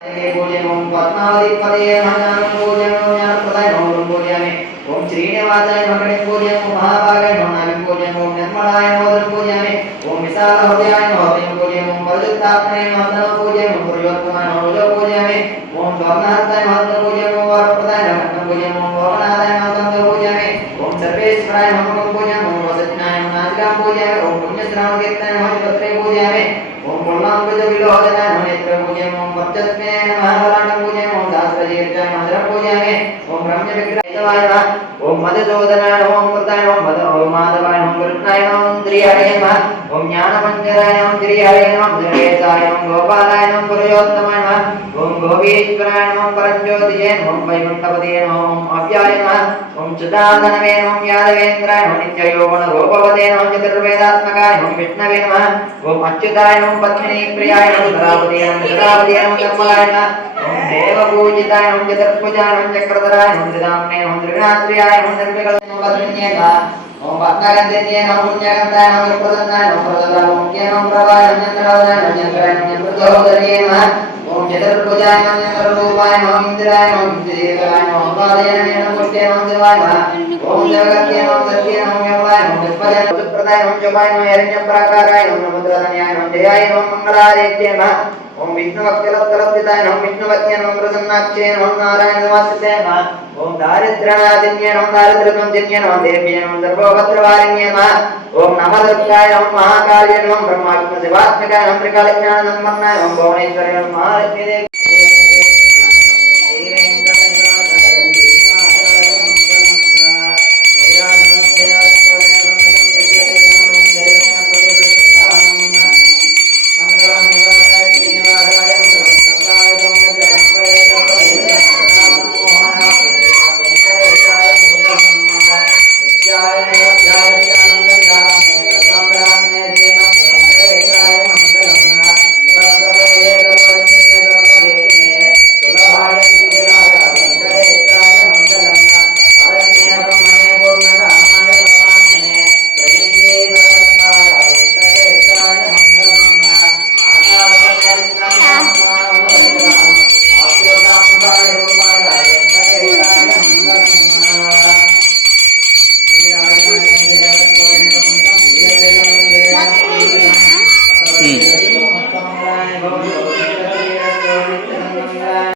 पूज्यं ओम पद्मावतीपतये नमः पूज्यं ओम ज्ञानप्रदाय नमः पूज्यामि ओम श्रीनिवासाय नमः पूज्यं ओम महाभागाय नमः पूज्यं ओम निर्मलाय नमः पूज्यामि ओम विशालहृदयाय नमः पूज्यं ओम वरदत्तात्मने नमः पूज्यं ओम पुरुषोत्तमाय नमः पूज्यामि ओम स्वर्णार्थाय नमः पूज्यं ओम वरप्रदाय नमः पूज्यं ओम भवनादाय नमः पूज्यामि ओम सर्वेश्वराय नमः पूज्यं ओम वसत्नाय नमः पूज्यामि ओम पुण्यश्रावकीर्तनाय नमः पत्रे पूज्यामि ओम पुण्णांबुज विलोचनाय नमः पूज्यं ओम वर्चस्वे नमः वराणं पूज्यं ओम सहस्रजीर्चाय नमः पूज्यामि ओम ब्रह्म विग्रहाय नमः ओम मधुसूदनाय नमः ओम कृताय नमः मद ओम माधवाय नमः कृष्णाय नमः इंद्रियाय नमः ओम ज्ञानमंजराय नमः इंद्रियाय नमः धीरेशाय नमः गोपालाय नमः पुरुषोत्तमाय नमः ओम गोपीश्वराय नमः परंज्योतिये नमः वैकुंठपतये नमः ओम अव्याय नमः ओम सुदानवे नमः यादवेन्द्राय नमः नित्ययोगुण रूपवते नमः चतुर्वेदात्मकाय नमः विष्णवे नमः ओम अच्युताय नमः पद्मिनी प्रियाय नमः धरापतये नमः धरापतये नमः निर्मलाय नमः ओम देवपूजिताय नमः चतुर्भुजाय नमः चक्रधराय नमः त्रिदाम्ने नमः त्रिगुणात्रियाय नमः निर्विकल्पाय नमः पद्मिन्ये नमः ओम पद्मगन्धन्ये नमः पुण्यगन्धाय नमः प्रसन्नाय नमः प्रसन्नाय नमः प्रभाय नमः चन्द्रावदाय नमः चन्द्राय नमः प्रचोदये नमः ओम चतुर्भुजाय नमः चतुर्रूपाय नमः इंद्राय नमः इंद्रियाय नमः पादये नमः पुष्टे नमः देवाय नमः ओम जगत्ये नमः सत्ये नमः व्यवाय नमः विस्मयाय नमः सुप्रदाय नमः जपाय नमः हिरण्यप्राकाराय नमः मुद्राधन्याय नमः जयाय नमः मंगलारेत्ये नमः ओम विष्णुवक्षलत्तलब्धिताय नमः विष्णुवत्ये नमः प्रसन्नाक्षे नमः नारायण नमस्ते नमः ओम दारिद्र्यनादिन्ये नमः दारिद्र्यसंजन्ये नमः देव्ये नमः सर्वभद्रवारिण्ये नमः ओम नमः दुर्गाय नमः महाकाल्ये नमः ब्रह्मात्म शिवात्मकाय नमः त्रिकालज्ञान संपन्नाय नमः भुवनेश्वराय नमः महालक्ष्मी देवी